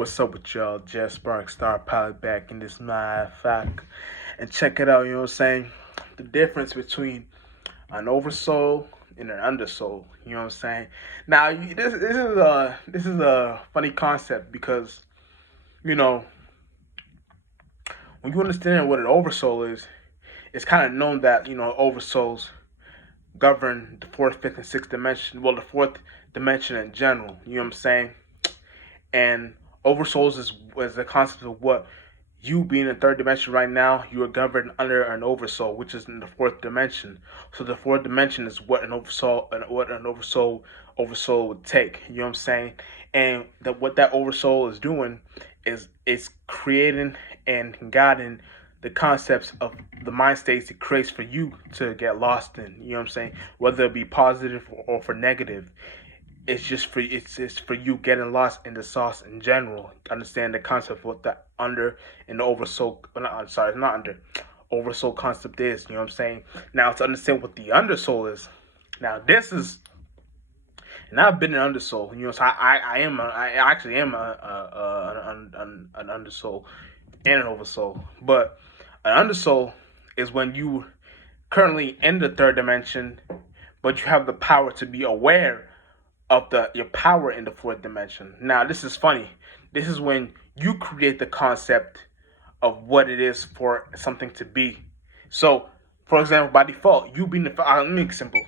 What's up with y'all? Jeff Spark, Star Pilot back in this fact. And check it out, you know what I'm saying? The difference between an oversoul and an undersoul, you know what I'm saying? Now, this is a funny concept because, you know, when you understand what an oversoul is, it's kind of known that, oversouls govern the fourth, fifth, and sixth dimension. Well, the fourth dimension in general, you know what I'm saying? And oversouls is the concept of what you being in the third dimension right now, you are governed under an oversoul, which is in the fourth dimension. So the fourth dimension is what an oversoul would take. You know what I'm saying? And what that oversoul is doing is it's creating and guiding the concepts of the mind states it creates for you to get lost in. You know what I'm saying? Whether it be positive or for negative, it's for you getting lost in the sauce in general. Understand the concept of what the under and the oversoul. I'm sorry, it's not under. Oversoul concept is. You know what I'm saying? Now to understand what the undersoul is. Now this is, and I've been an undersoul. You know, so I actually am an undersoul and an oversoul. But an undersoul is when you currently in the third dimension, but you have the power to be aware of your power in the fourth dimension. Now, this is funny. This is when you create the concept of what it is for something to be. So, for example, by default, you being the let me make it simple.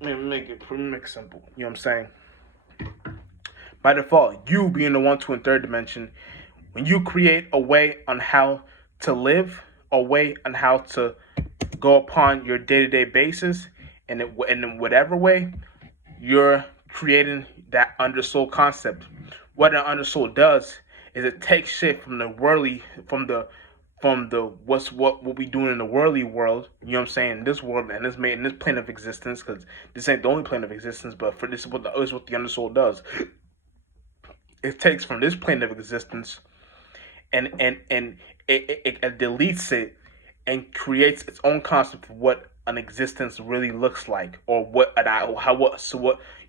Let me make it simple. You know what I'm saying? By default, you being the one, two, and third dimension, when you create a way on how to live, a way on how to go upon your day-to-day basis, and in whatever way, you're creating that undersoul concept. What an undersoul does is it takes shit from the worldly, from the what we doing in the worldly world. You know what I'm saying? In this world and in this plane of existence, because this ain't the only plane of existence, but for this is what the undersoul does. It takes from this plane of existence and it deletes it and creates its own concept of what an existence really looks like, or what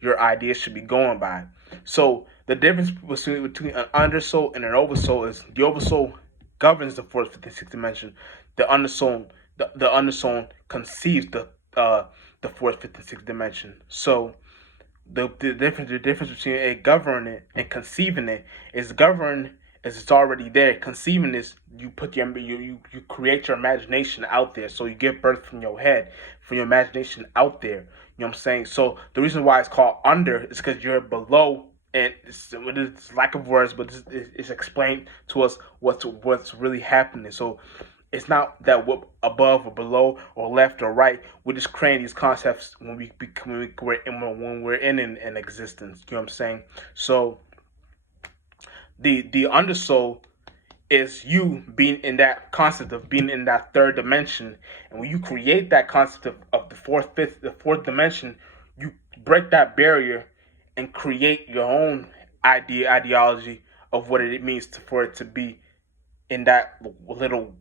your ideas should be going by. So the difference between an undersoul and an oversoul is the oversoul governs the fourth, fifth, and sixth dimension. The undersoul conceives the fourth, fifth, and sixth dimension. So the difference between a governing it and conceiving it is govern is it's already there. Conceiving is you put you create your imagination out there. So you give birth from your head, from your imagination out there. You know what I'm saying? So the reason why it's called under is because you're below, and it's lack of words, but it's explained to us what's really happening. So it's not that we're above or below or left or right. We're just creating these concepts when we're in an existence. You know what I'm saying? So the undersoul is you being in that concept of being in that third dimension, and when you create that concept of the fourth dimension, you break that barrier and create your own ideology of what it means for it to be in that little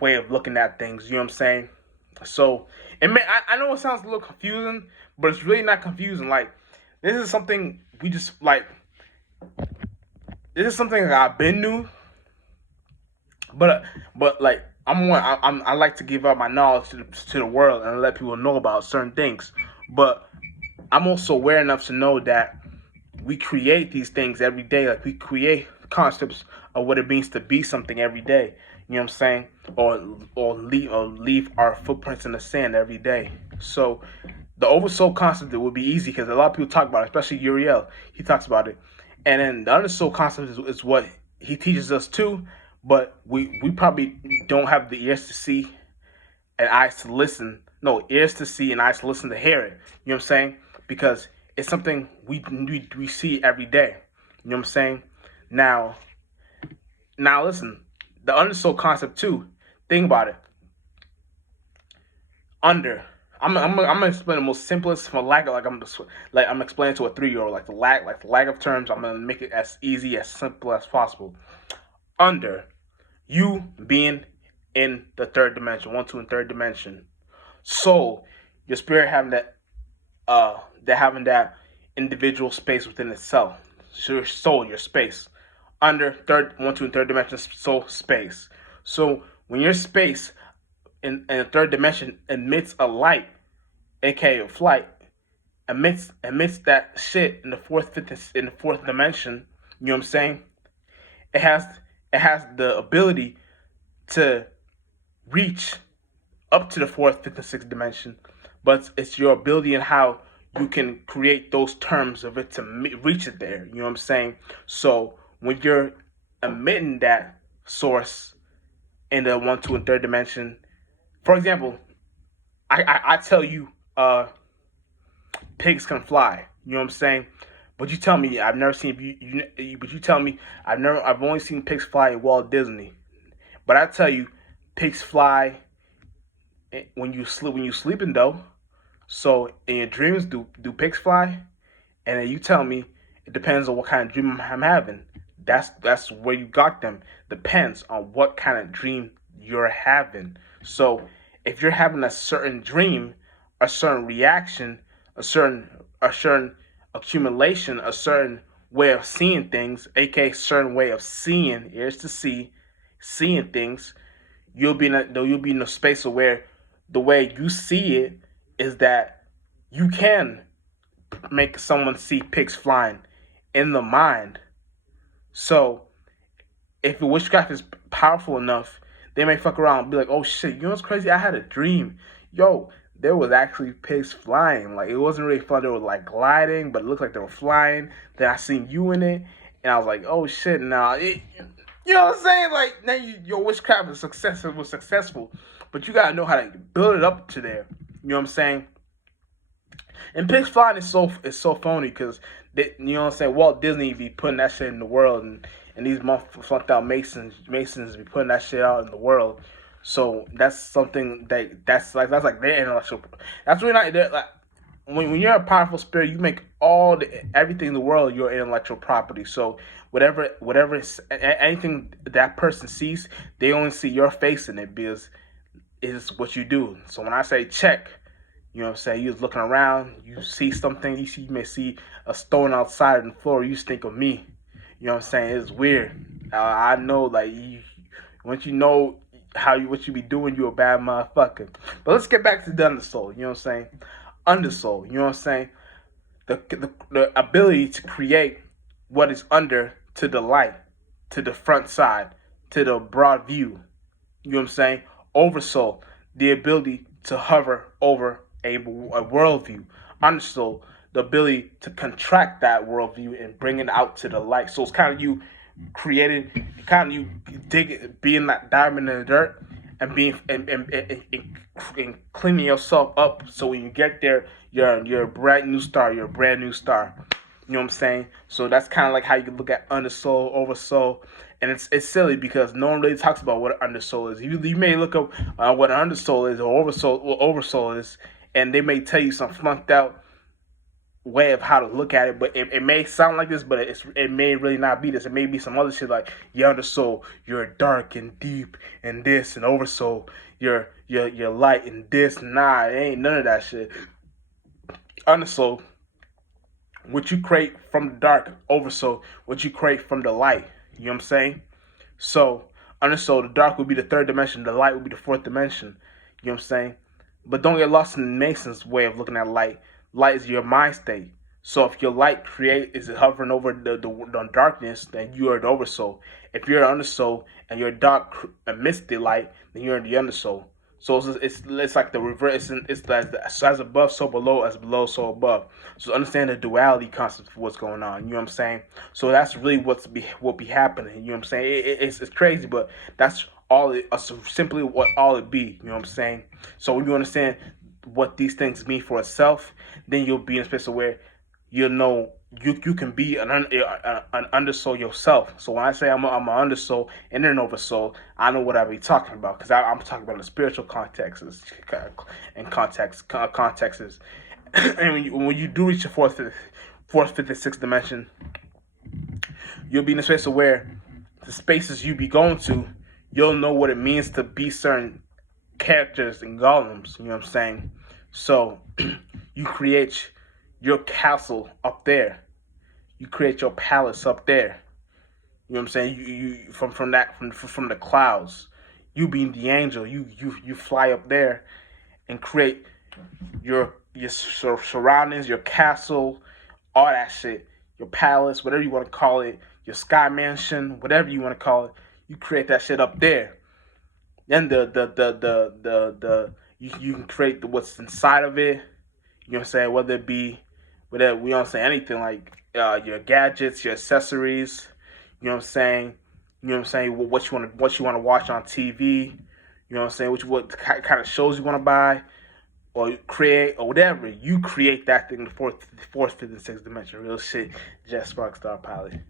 way of looking at things. You know what I'm saying? So, I know it sounds a little confusing, but it's really not confusing. Like, this is something we just like. This is something that I've been knew, but like I like to give out my knowledge to the world and let people know about certain things. But I'm also aware enough to know that we create these things every day. Like we create concepts of what it means to be something every day. You know what I'm saying? Or leave our footprints in the sand every day. So the oversoul concept, it would be easy because a lot of people talk about it, especially Uriel. He talks about it. And then the undersoul concept is what he teaches us too, but we probably don't have the ears to see and eyes to listen. No, ears to see and eyes to listen to hear it. You know what I'm saying? Because it's something we see every day. You know what I'm saying? Now listen, the undersoul concept too. Think about it. Under. I'm gonna explain the most simplest from lack of I'm explaining to a 3-year old like the lack of terms. I'm gonna make it as easy as simple as possible. Under, you being in the third dimension, one, two, and third dimension. Soul, your spirit having that individual space within itself. So your soul, your space. under third one, two, and third dimension soul space. So when your space in the third dimension emits a light, aka flight, emits that shit in the fourth dimension, you know what I'm saying? It has it has the ability to reach up to the fourth, fifth, and sixth dimension, but it's your ability and how you can create those terms of it to reach it there. You know what I'm saying? So when you're emitting that source in the one, two, and third dimension, for example, I tell you, pigs can fly. You know what I'm saying? But you tell me I've never seen but you tell me I've only seen pigs fly at Walt Disney. But I tell you, pigs fly when you sleeping though. So in your dreams, pigs fly? And then you tell me it depends on what kind of dream I'm having. That's where you got them. Depends on what kind of dream you're having. So if you're having a certain dream, a certain reaction, a certain accumulation, a certain way of seeing things, aka certain way of seeing, ears to see, seeing things, you'll be in a space where the way you see it is that you can make someone see pigs flying in the mind. So if your witchcraft is powerful enough, they may fuck around and be like, "Oh shit, you know what's crazy? I had a dream, yo. There was actually pigs flying. Like it wasn't really fun. They were like gliding, but it looked like they were flying. Then I seen you in it, and I was like, oh shit, now you know what I'm saying? Like now your witchcraft is successful, but you gotta know how to build it up to there. You know what I'm saying? And pigs flying is so phony because you know what I'm saying. Walt Disney be putting that shit in the world, and these flunked out masons be putting that shit out in the world. So that's something that's like their intellectual. That's really not like when you're a powerful spirit, you make everything in the world your intellectual property. So whatever anything that person sees, they only see your face in it because it's what you do. So when I say check, you know what I'm saying? You was looking around, you see something, you may see a stone outside on the floor, you just think of me. You know what I'm saying? It's weird. I know, like, once you know what you be doing, you a bad motherfucker. But let's get back to the Undersoul, you know what I'm saying? Undersoul, you know what I'm saying? The ability to create what is under to the light, to the front side, to the broad view. You know what I'm saying? Oversoul, the ability to hover over a worldview. Undersoul, the ability to contract that worldview and bring it out to the light. So it's kind of you created, kind of you being that diamond in the dirt and being and cleaning yourself up. So when you get there, you're a brand new star. You're a brand new star. You know what I'm saying? So that's kind of like how you can look at Undersoul, Oversoul, and it's silly because no one really talks about what Undersoul is. You may look up what an Undersoul is or Oversoul is, and they may tell you some flunked out way of how to look at it, but it may sound like this, but it may really not be this. It may be some other shit like your Undersoul, you're dark and deep and this, and Oversoul, you're light and this. Nah, it ain't none of that shit. Undersoul, what you create from the dark. Oversoul, what you create from the light. You know what I'm saying? So Undersoul, the dark would be the third dimension, the light would be the fourth dimension. You know what I'm saying? But don't get lost in Mason's way of looking at light. Light is your mind state. So if your light is hovering over the darkness, then you are the Oversoul. If you're an Undersoul and your dark emits the light, then you're the Undersoul. So it's like the reverse. It's like as above, so below, as below, so above. So understand the duality concept of what's going on. You know what I'm saying? So that's really what be happening. You know what I'm saying? It's crazy, but that's all it simply what all it be. You know what I'm saying? So when you understand what these things mean for itself, then you'll be in a space where you'll know you can be an undersoul yourself. So when I say I'm an undersoul and an oversoul, I know what I be talking about because I'm talking about the spiritual contexts and contexts. And when you do reach the fourth, fifth, and sixth dimension, you'll be in a space where the spaces you be going to, you'll know what it means to be certain characters and golems. You know what I'm saying? So you create your castle up there. You create your palace up there. You know what I'm saying? You from the clouds, you being the angel, you fly up there and create your surroundings, your castle, all that shit, your palace, whatever you want to call it, your sky mansion, whatever you want to call it. You create that shit up there. Then you can create what's inside of it. You know what I'm saying? Whether it be, whether we don't say anything like your gadgets, your accessories. You know what I'm saying? You know what I'm saying? What you want to watch on TV. You know what I'm saying? What kind of shows you want to buy or create or whatever. You create that thing, the fourth, fifth, and sixth dimension. Real shit. Just Sparkstar Pilot.